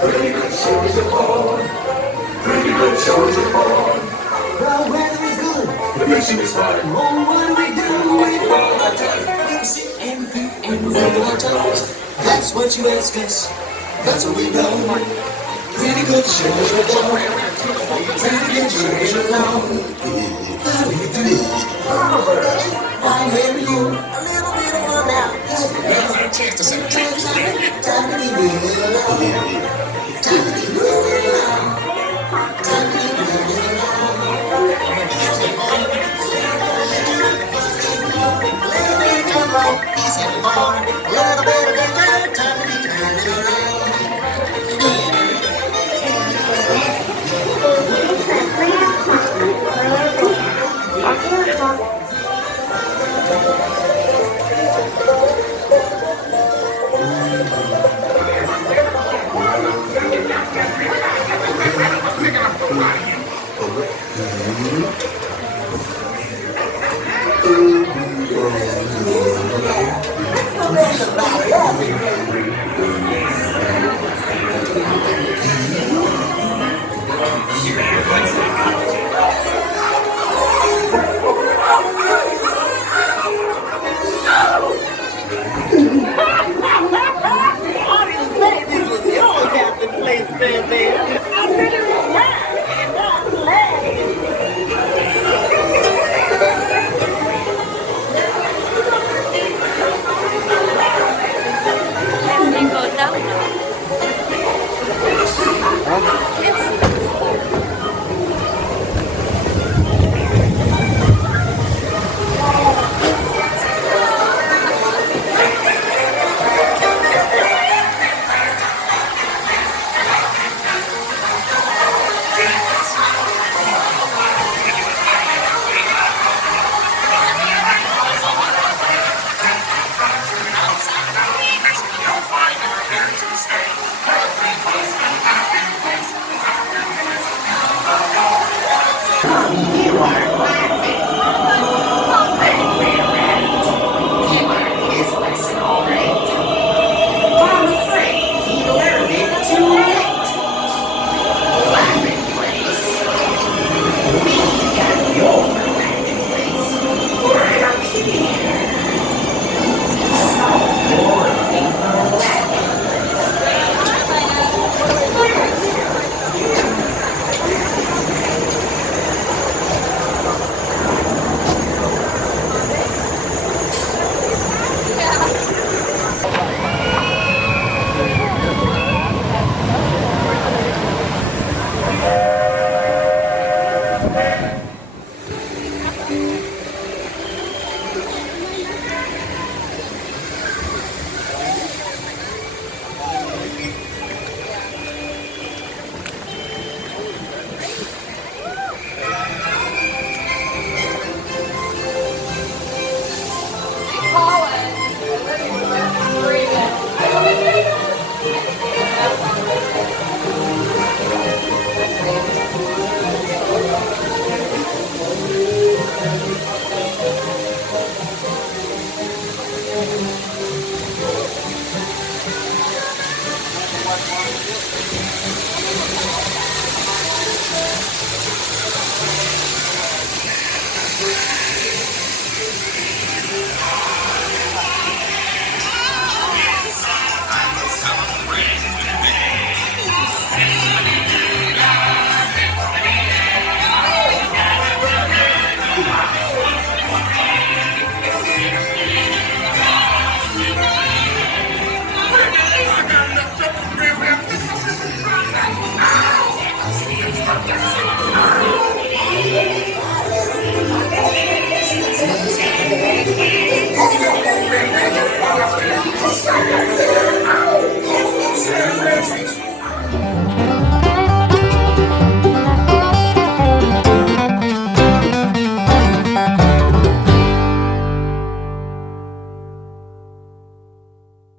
Pretty good soldier boy, pretty good soldier boy. The weather is good, the fishing is fine. Oh, what do we do? We roll our toes, we sit and feet and wiggle our toes. That's what you ask us, that's what we know. Pretty good soldier boy, pretty good soldier boy. How do you do? Fine, how are you? A little bit of fun now. Now's our chance to set a trap. Time to be moving along. Time to be moving along. Time to be moving along. Living come on, peace and war. A little bit of good time to be turning around.